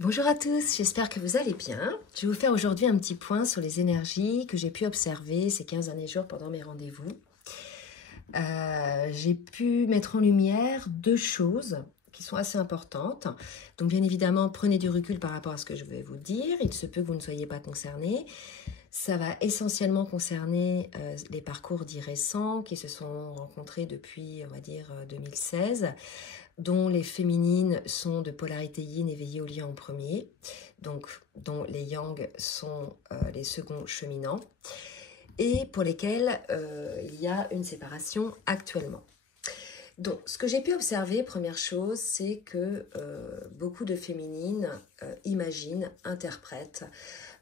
Bonjour à tous, j'espère que vous allez bien. Je vais vous faire aujourd'hui un petit point sur les énergies que j'ai pu observer ces 15 derniers jours pendant mes rendez-vous. J'ai pu mettre en lumière deux choses qui sont assez importantes. Donc bien évidemment, prenez du recul par rapport à ce que je vais vous dire. Il se peut que vous ne soyez pas concernés. Ça va essentiellement concerner les parcours dits récents qui se sont rencontrés depuis, on va dire, 2016, dont les féminines sont de polarité yin éveillée au lien en premier, donc dont les yang sont les seconds cheminants, et pour lesquels il y a une séparation actuellement. Donc, ce que j'ai pu observer, première chose, c'est que beaucoup de féminines imaginent, interprètent,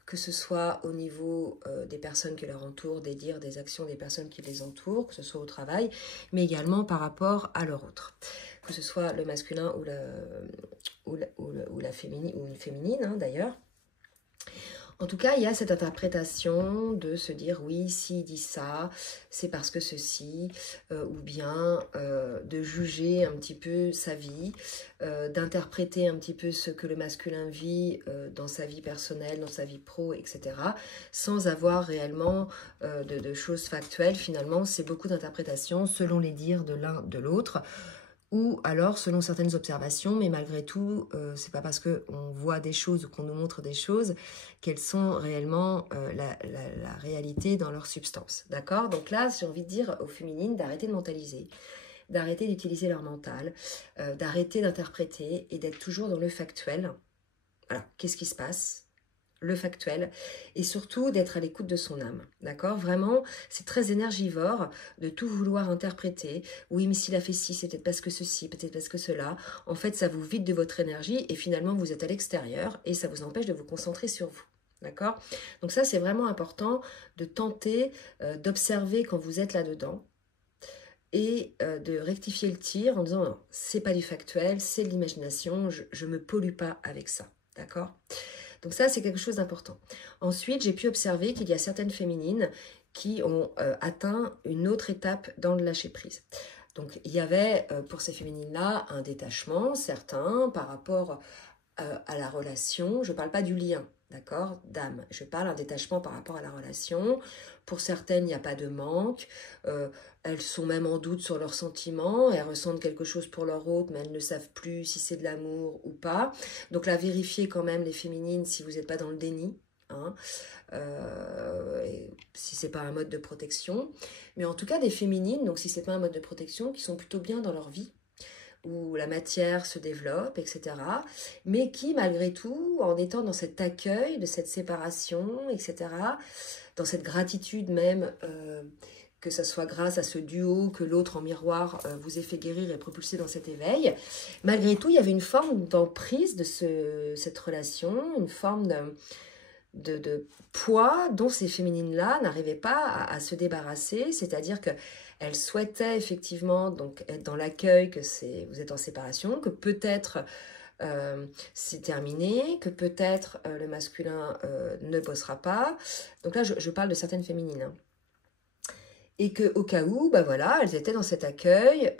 que ce soit au niveau des personnes qui leur entourent, des dires, des actions des personnes qui les entourent, que ce soit au travail, mais également par rapport à leur autre. Que ce soit le masculin ou la féminine, ou une féminine hein, d'ailleurs. En tout cas, il y a cette interprétation de se dire oui, s'il dit ça, c'est parce que ceci, ou bien de juger un petit peu sa vie, d'interpréter un petit peu ce que le masculin vit dans sa vie personnelle, dans sa vie pro, etc., sans avoir réellement de choses factuelles. Finalement, c'est beaucoup d'interprétations selon les dires de l'un de l'autre, ou alors selon certaines observations, mais malgré tout, c'est pas parce qu'on voit des choses ou qu'on nous montre des choses qu'elles sont réellement la réalité dans leur substance. D'accord? Donc là, j'ai envie de dire aux féminines d'arrêter de mentaliser, d'arrêter d'utiliser leur mental, d'arrêter d'interpréter et d'être toujours dans le factuel. Alors, qu'est-ce qui se passe? Le factuel, et surtout d'être à l'écoute de son âme, d'accord? Vraiment, c'est très énergivore de tout vouloir interpréter. Oui, mais s'il a fait ci, c'est peut-être parce que ceci, peut-être parce que cela. En fait, ça vous vide de votre énergie et finalement, vous êtes à l'extérieur et ça vous empêche de vous concentrer sur vous. D'accord? Donc ça, c'est vraiment important de tenter d'observer quand vous êtes là-dedans et de rectifier le tir en disant, non, c'est pas du factuel, c'est de l'imagination, je me pollue pas avec ça. D'accord? Donc ça, c'est quelque chose d'important. Ensuite, j'ai pu observer qu'il y a certaines féminines qui ont atteint une autre étape dans le lâcher-prise. Donc il y avait pour ces féminines-là un détachement certain par rapport à la relation. Je ne parle pas du lien, d'accord, d'âme. Je parle d'un détachement par rapport à la relation. Pour certaines, il n'y a pas de manque. Elles sont même en doute sur leurs sentiments. Elles ressentent quelque chose pour leur autre, mais elles ne savent plus si c'est de l'amour ou pas. Donc là, vérifiez quand même les féminines si vous n'êtes pas dans le déni. Hein, si c'est pas un mode de protection. Mais en tout cas, des féminines, donc si c'est pas un mode de protection, qui sont plutôt bien dans leur vie, où la matière se développe, etc. Mais qui, malgré tout, en étant dans cet accueil de cette séparation, etc., dans cette gratitude même, que ce soit grâce à ce duo, que l'autre en miroir vous ait fait guérir et propulser dans cet éveil, malgré tout, il y avait une forme d'emprise de cette relation, une forme de poids dont ces féminines-là n'arrivaient pas à se débarrasser, c'est-à-dire qu'elles souhaitaient effectivement donc être dans l'accueil, que vous êtes en séparation, que peut-être c'est terminé, que peut-être le masculin ne bossera pas. Donc là, je parle de certaines féminines. Hein. Et qu'au cas où, bah voilà, elles étaient dans cet accueil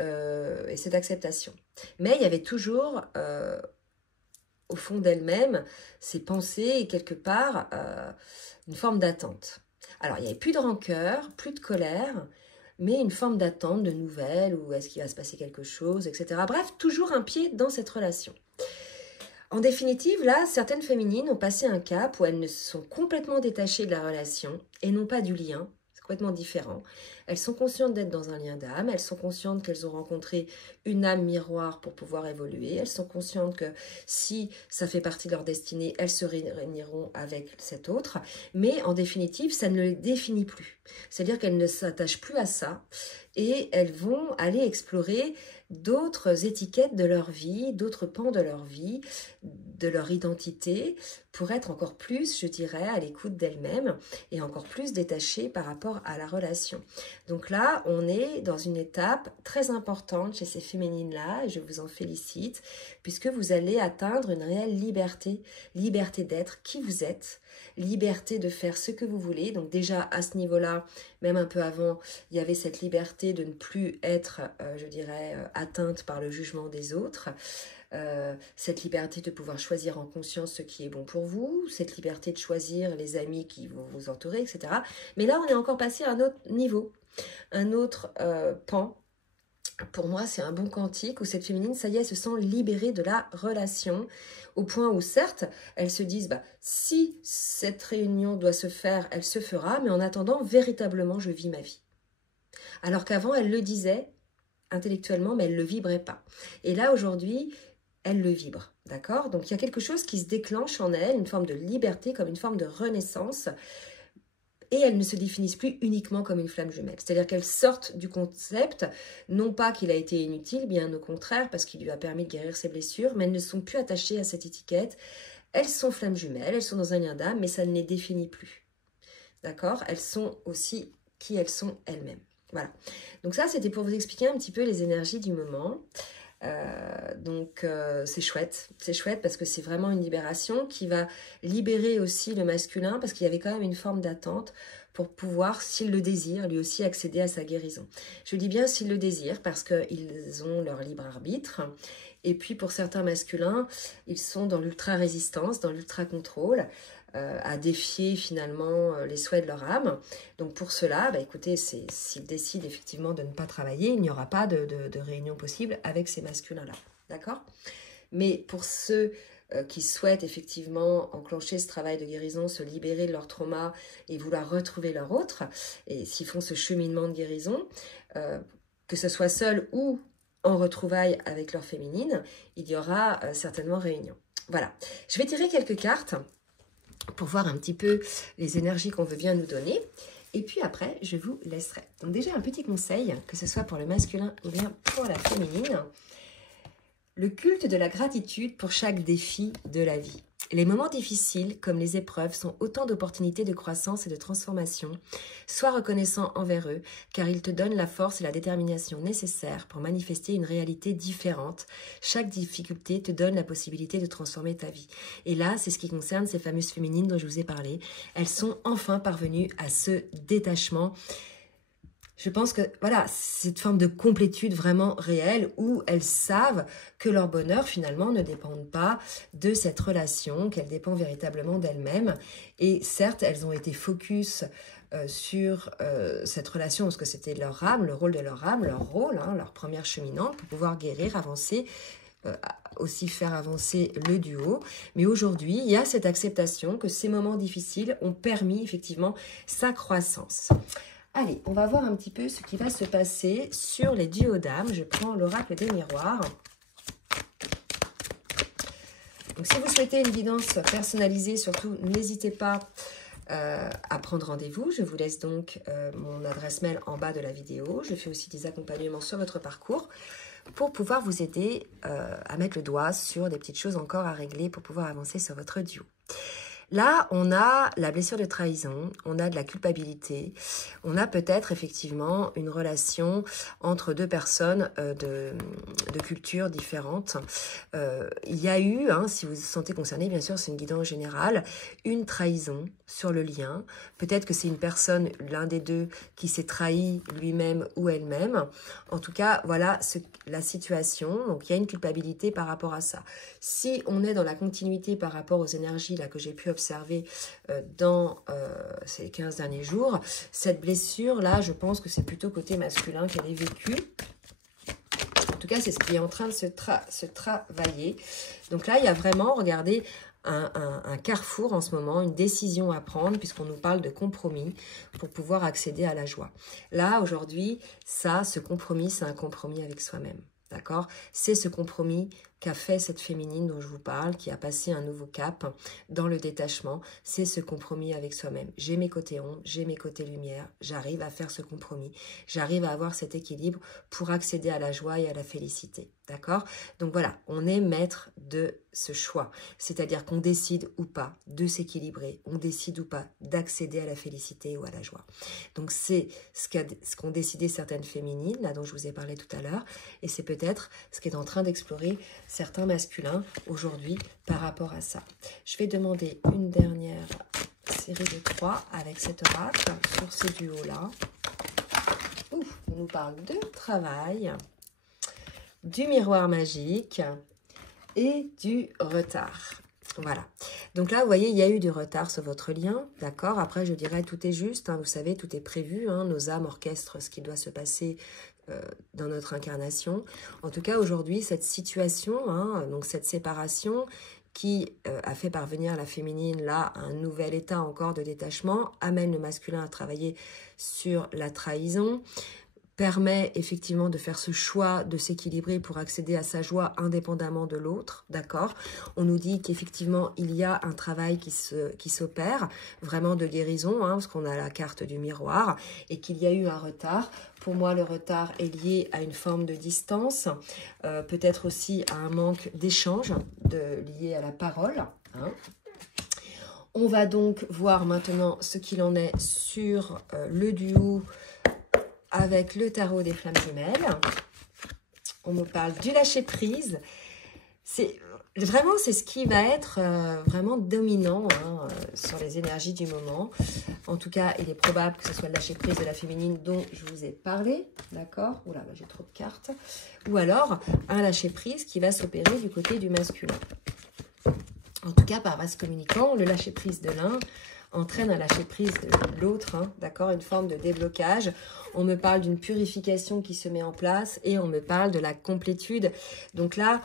et cette acceptation. Mais il y avait toujours au fond d'elle-même, ces pensées et quelque part une forme d'attente. Alors, il n'y avait plus de rancœur, plus de colère, mais une forme d'attente de nouvelles, ou est-ce qu'il va se passer quelque chose, etc. Bref, toujours un pied dans cette relation. En définitive, là, certaines féminines ont passé un cap où elles ne se sont complètement détachées de la relation et non pas du lien. C'est complètement différent. Elles sont conscientes d'être dans un lien d'âme, elles sont conscientes qu'elles ont rencontré une âme miroir pour pouvoir évoluer, elles sont conscientes que si ça fait partie de leur destinée, elles se réuniront avec cet autre, mais en définitive, ça ne les définit plus. C'est-à-dire qu'elles ne s'attachent plus à ça et elles vont aller explorer d'autres étiquettes de leur vie, d'autres pans de leur vie, de leur identité, pour être encore plus, je dirais, à l'écoute d'elles-mêmes et encore plus détachées par rapport à la relation. Donc là, on est dans une étape très importante chez ces féminines-là, et je vous en félicite, puisque vous allez atteindre une réelle liberté, liberté d'être qui vous êtes, liberté de faire ce que vous voulez. Donc déjà, à ce niveau-là, même un peu avant, il y avait cette liberté de ne plus être, je dirais, atteinte par le jugement des autres. cette liberté de pouvoir choisir en conscience ce qui est bon pour vous, cette liberté de choisir les amis qui vont vous entourer, etc. Mais là, on est encore passé à un autre niveau, un autre pan. Pour moi, c'est un bon quantique où cette féminine, ça y est, elle se sent libérée de la relation, au point où, certes, elles se disent, si cette réunion doit se faire, elle se fera, mais en attendant, véritablement, je vis ma vie. Alors qu'avant, elle le disait intellectuellement, mais elle ne le vibrait pas. Et là, aujourd'hui, elle le vibre, d'accord? Donc, il y a quelque chose qui se déclenche en elle, une forme de liberté, comme une forme de renaissance, et elles ne se définissent plus uniquement comme une flamme jumelle. C'est-à-dire qu'elles sortent du concept, non pas qu'il a été inutile, bien au contraire, parce qu'il lui a permis de guérir ses blessures, mais elles ne sont plus attachées à cette étiquette. Elles sont flammes jumelles, elles sont dans un lien d'âme, mais ça ne les définit plus. D'accord? Elles sont aussi qui elles sont elles-mêmes. Voilà. Donc ça, c'était pour vous expliquer un petit peu les énergies du moment. C'est chouette parce que c'est vraiment une libération qui va libérer aussi le masculin, parce qu'il y avait quand même une forme d'attente pour pouvoir, s'il le désire, lui aussi accéder à sa guérison. Je dis bien s'il le désire parce qu'ils ont leur libre arbitre, et puis pour certains masculins, ils sont dans l'ultra-résistance, dans l'ultra-contrôle, à défier finalement les souhaits de leur âme. Donc pour cela, écoutez, s'ils décident effectivement de ne pas travailler, il n'y aura pas de réunion possible avec ces masculins-là. D'accord? Mais pour ceux qui souhaitent effectivement enclencher ce travail de guérison, se libérer de leur trauma et vouloir retrouver leur autre, et s'ils font ce cheminement de guérison, que ce soit seul ou en retrouvailles avec leur féminine, il y aura certainement réunion. Voilà. Je vais tirer quelques cartes pour voir un petit peu les énergies qu'on veut bien nous donner. Et puis après, je vous laisserai. Donc déjà, un petit conseil, que ce soit pour le masculin ou bien pour la féminine. Le culte de la gratitude pour chaque défi de la vie. Les moments difficiles, comme les épreuves, sont autant d'opportunités de croissance et de transformation. Sois reconnaissant envers eux, car ils te donnent la force et la détermination nécessaires pour manifester une réalité différente. Chaque difficulté te donne la possibilité de transformer ta vie. Et là, c'est ce qui concerne ces fameuses féminines dont je vous ai parlé. Elles sont enfin parvenues à ce détachement. Je pense que voilà, c'est une forme de complétude vraiment réelle où elles savent que leur bonheur finalement ne dépend pas de cette relation, qu'elle dépend véritablement d'elles-mêmes. Et certes, elles ont été focus sur cette relation parce que c'était leur âme, le rôle de leur âme, leur rôle, leur première cheminante pour pouvoir guérir, avancer, aussi faire avancer le duo. Mais aujourd'hui, il y a cette acceptation que ces moments difficiles ont permis effectivement sa croissance. Allez, on va voir un petit peu ce qui va se passer sur les duos d'âmes. Je prends l'oracle des miroirs. Donc, si vous souhaitez une guidance personnalisée, surtout, n'hésitez pas à prendre rendez-vous. Je vous laisse donc mon adresse mail en bas de la vidéo. Je fais aussi des accompagnements sur votre parcours pour pouvoir vous aider à mettre le doigt sur des petites choses encore à régler pour pouvoir avancer sur votre duo. Là, on a la blessure de trahison, on a de la culpabilité, on a peut-être effectivement une relation entre deux personnes de cultures différentes. Il y a eu, si vous vous sentez concerné, bien sûr, c'est une guidance générale, une trahison sur le lien. Peut-être que c'est une personne, l'un des deux, qui s'est trahi lui-même ou elle-même. En tout cas, voilà la situation. Donc, il y a une culpabilité par rapport à ça. Si on est dans la continuité par rapport aux énergies là que j'ai pu observer dans ces 15 derniers jours, cette blessure-là, je pense que c'est plutôt côté masculin qu'elle est vécue. En tout cas, c'est ce qui est en train de se travailler. Donc là, il y a vraiment, regardez, un carrefour en ce moment, une décision à prendre, puisqu'on nous parle de compromis pour pouvoir accéder à la joie. Là, aujourd'hui, ce compromis, c'est un compromis avec soi-même. D'accord? C'est ce compromis qu'a fait cette féminine dont je vous parle, qui a passé un nouveau cap dans le détachement. C'est ce compromis avec soi-même. J'ai mes côtés ombres, j'ai mes côtés lumière. J'arrive à faire ce compromis. J'arrive à avoir cet équilibre pour accéder à la joie et à la félicité. D'accord? Donc voilà, on est maître de ce choix. C'est-à-dire qu'on décide ou pas de s'équilibrer. On décide ou pas d'accéder à la félicité ou à la joie. Donc c'est ce qu'ont décidé certaines féminines, là dont je vous ai parlé tout à l'heure. Et c'est peut-être ce qui est en train d'explorer certains masculins aujourd'hui par rapport à ça. Je vais demander une dernière série de 3 avec cet oracle sur ces duos-là. On nous parle de travail, du miroir magique, et du retard. Voilà. Donc là, vous voyez, il y a eu du retard sur votre lien, d'accord? Après, je dirais, tout est juste, hein, vous savez, tout est prévu, hein, nos âmes orchestrent ce qui doit se passer dans notre incarnation. En tout cas, aujourd'hui, cette situation, hein, donc cette séparation qui a fait parvenir la féminine là à un nouvel état encore de détachement, amène le masculin à travailler sur la trahison, permet effectivement de faire ce choix de s'équilibrer pour accéder à sa joie indépendamment de l'autre, d'accord? On nous dit qu'effectivement, il y a un travail qui s'opère, vraiment de guérison, hein, parce qu'on a la carte du miroir, et qu'il y a eu un retard. Pour moi, le retard est lié à une forme de distance, peut-être aussi à un manque d'échange lié à la parole, hein. On va donc voir maintenant ce qu'il en est sur le duo avec le tarot des flammes jumelles. On me parle du lâcher-prise. C'est ce qui va être vraiment dominant, hein, sur les énergies du moment. En tout cas, il est probable que ce soit le lâcher-prise de la féminine dont je vous ai parlé. D'accord? Oula, là, j'ai trop de cartes. Ou alors, un lâcher-prise qui va s'opérer du côté du masculin. En tout cas, par vase communicant, le lâcher-prise de l'un entraîne un lâcher-prise de l'autre, hein, d'accord, une forme de déblocage. On me parle d'une purification qui se met en place et on me parle de la complétude. Donc là,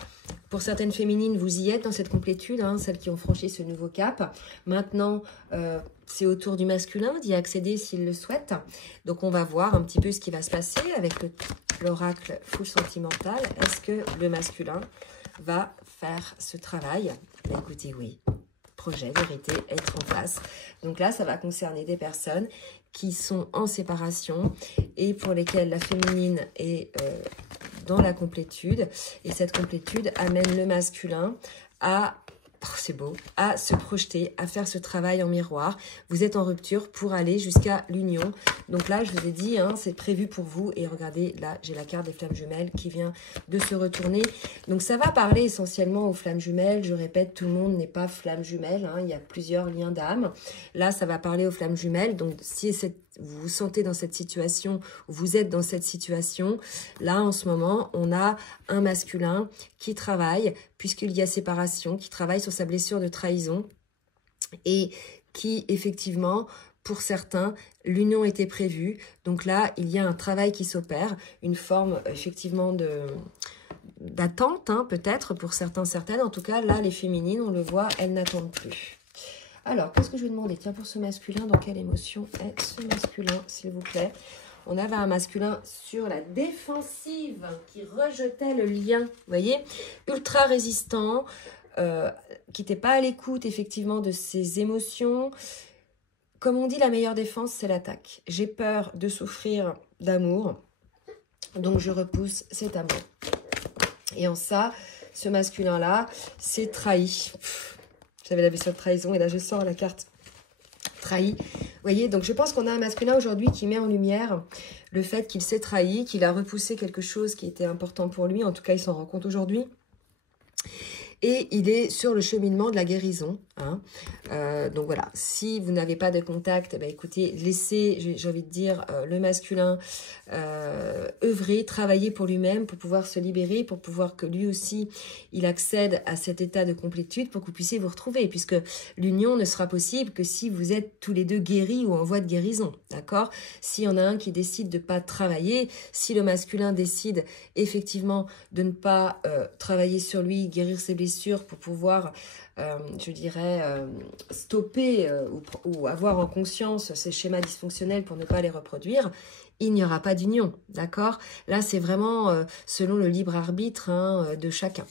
pour certaines féminines, vous y êtes dans cette complétude, hein, celles qui ont franchi ce nouveau cap. Maintenant, c'est au tour du masculin d'y accéder s'il le souhaite. Donc on va voir un petit peu ce qui va se passer avec l'oracle full sentimental. Est-ce que le masculin va faire ce travail? Bah, écoutez, oui. Projet, vérité, être en face. Donc là, ça va concerner des personnes qui sont en séparation et pour lesquelles la féminine est dans la complétude. Et cette complétude amène le masculin à... Oh, c'est beau, à se projeter, à faire ce travail en miroir. Vous êtes en rupture pour aller jusqu'à l'union. Donc là, je vous ai dit, hein, c'est prévu pour vous. Et regardez, là, j'ai la carte des flammes jumelles qui vient de se retourner. Donc ça va parler essentiellement aux flammes jumelles. Je répète, tout le monde n'est pas flamme jumelle, hein, il y a plusieurs liens d'âme. Là, ça va parler aux flammes jumelles. Donc si vous vous sentez dans cette situation, vous êtes dans cette situation, là, en ce moment, on a un masculin qui travaille, puisqu'il y a séparation, qui travaille sur sa blessure de trahison et qui, effectivement, pour certains, l'union était prévue. Donc là, il y a un travail qui s'opère, une forme, effectivement, d'attente, hein, peut-être, pour certains, certaines. En tout cas, là, les féminines, on le voit, elles n'attendent plus. Alors, qu'est-ce que je vais demander? Tiens, pour ce masculin, dans quelle émotion est ce masculin, s'il vous plaît? On avait un masculin sur la défensive qui rejetait le lien, vous voyez, ultra résistant, qui n'était pas à l'écoute, effectivement, de ses émotions. Comme on dit, la meilleure défense, c'est l'attaque. J'ai peur de souffrir d'amour, donc je repousse cet amour. Et en ça, ce masculin-là s'est trahi. J'avais la blessure de trahison et là, je sors la carte trahi. Vous voyez, donc je pense qu'on a un masculin aujourd'hui qui met en lumière le fait qu'il s'est trahi, qu'il a repoussé quelque chose qui était important pour lui. En tout cas, il s'en rend compte aujourd'hui. Et il est sur le cheminement de la guérison, hein. Donc voilà, si vous n'avez pas de contact, eh bien, écoutez, laissez, j'ai envie de dire, le masculin œuvrer, travailler pour lui-même, pour pouvoir se libérer, pour pouvoir que lui aussi, il accède à cet état de complétude, pour que vous puissiez vous retrouver, puisque l'union ne sera possible que si vous êtes tous les deux guéris ou en voie de guérison, d'accord? S'il y en a un qui décide de ne pas travailler, si le masculin décide effectivement de ne pas travailler sur lui, guérir ses blessures pour pouvoir... je dirais, stopper ou avoir en conscience ces schémas dysfonctionnels pour ne pas les reproduire, il n'y aura pas d'union, d'accord? Là, c'est vraiment selon le libre arbitre, hein, de chacun.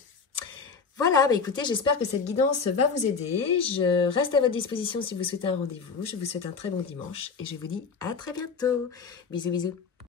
Voilà, bah écoutez, j'espère que cette guidance va vous aider. Je reste à votre disposition si vous souhaitez un rendez-vous. Je vous souhaite un très bon dimanche et je vous dis à très bientôt. Bisous, bisous.